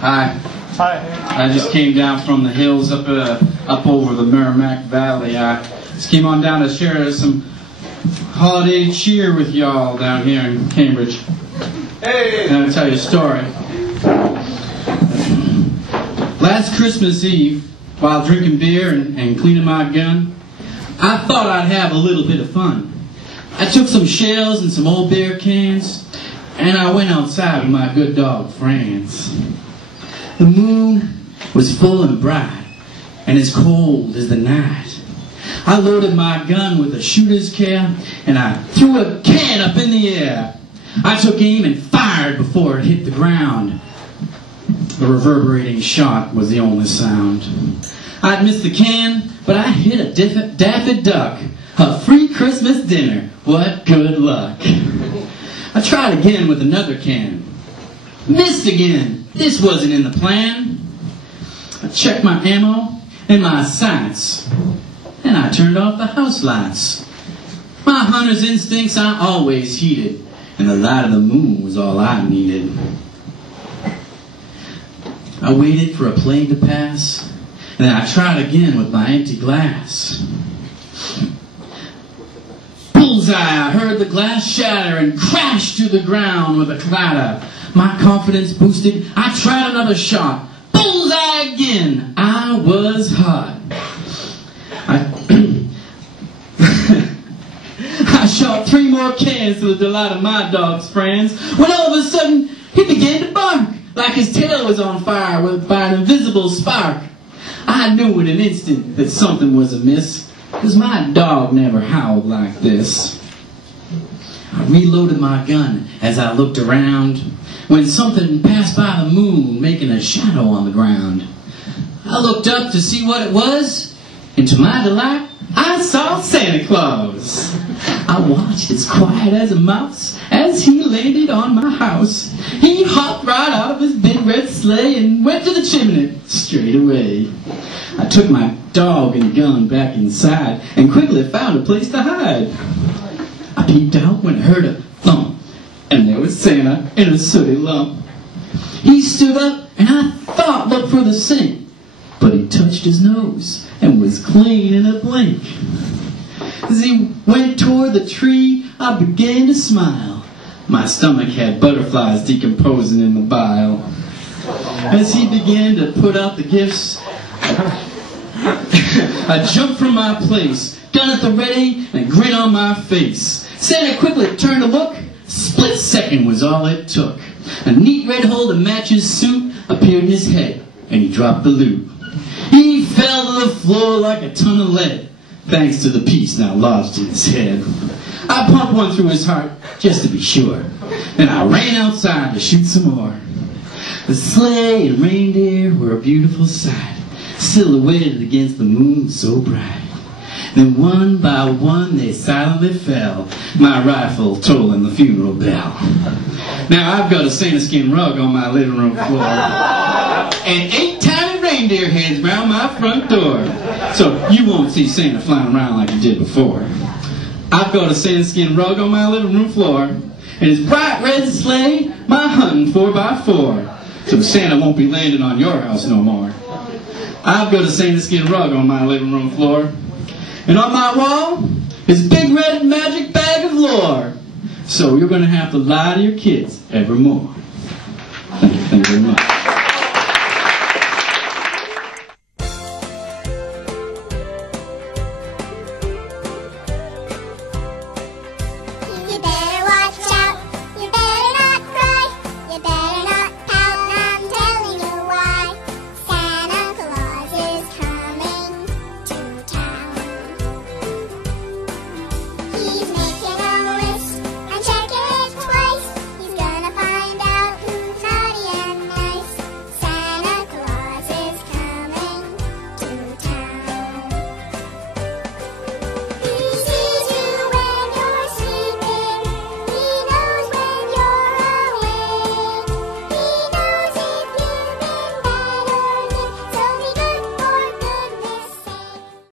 Hi. Hi. I just came down from the hills up over the Merrimack Valley. I just came on down to share some holiday cheer with y'all down here in Cambridge. Hey! And I'll tell you a story. Last Christmas Eve, while drinking beer and cleaning my gun, I thought I'd have a little bit of fun. I took some shells and some old beer cans, and I went outside with my good dog, Franz. The moon was full and bright, and as cold as the night. I loaded my gun with a shooter's care, and I threw a can up in the air. I took aim and fired before it hit the ground. The reverberating shot was the only sound. I'd missed the can, but I hit a daffy duck. A free Christmas dinner. What good luck. I tried again with another can. Missed again. This wasn't in the plan. I checked my ammo and my sights, and I turned off the house lights. My hunter's instincts I always heeded, and the light of the moon was all I needed. I waited for a plane to pass, and then I tried again with my empty glass. Bullseye! I heard the glass shatter and crash to the ground with a clatter. My confidence boosted. I tried another shot. Bullseye again! I was hot. I shot 3 more cans to the delight of my dog's friends, when all of a sudden he began to bark like his tail was on fire by an invisible spark. I knew in an instant that something was amiss, because my dog never howled like this. I reloaded my gun as I looked around, when something passed by the moon, making a shadow on the ground. I looked up to see what it was, and to my delight, I saw Santa Claus. I watched as quiet as a mouse as he landed on my house. He hopped right out of his big red sleigh and went to the chimney straight away. I took my dog and gun back inside and quickly found a place to hide. I peeked out when I heard a thump, and there was Santa in a sooty lump. He stood up and I thought looked for the sink, but he touched his nose and was clean in a blink. As he went toward the tree, I began to smile. My stomach had butterflies decomposing in the bile. As he began to put out the gifts, I jumped from my place, gun at the ready, and a grin on my face. Santa quickly turned to look. Split second was all it took. A neat red hole to match his suit appeared in his head, and he dropped the loot. He fell to the floor like a ton of lead, thanks to the piece now lodged in his head. I pumped one through his heart, just to be sure. Then I ran outside to shoot some more. The sleigh and reindeer were a beautiful sight, silhouetted against the moon so bright. Then one by one they silently fell, my rifle tolling the funeral bell. Now I've got a Santa skin rug on my living room floor, and 8 tiny reindeer heads round my front door, so you won't see Santa flying around like he did before. I've got a Santa skin rug on my living room floor, and his bright red sleigh, my hunting 4x4, so Santa won't be landing on your house no more. I've got a Santa skin rug on my living room floor, and on my wall, his big red magic bag of lore. So you're going to have to lie to your kids evermore. Thank you very much.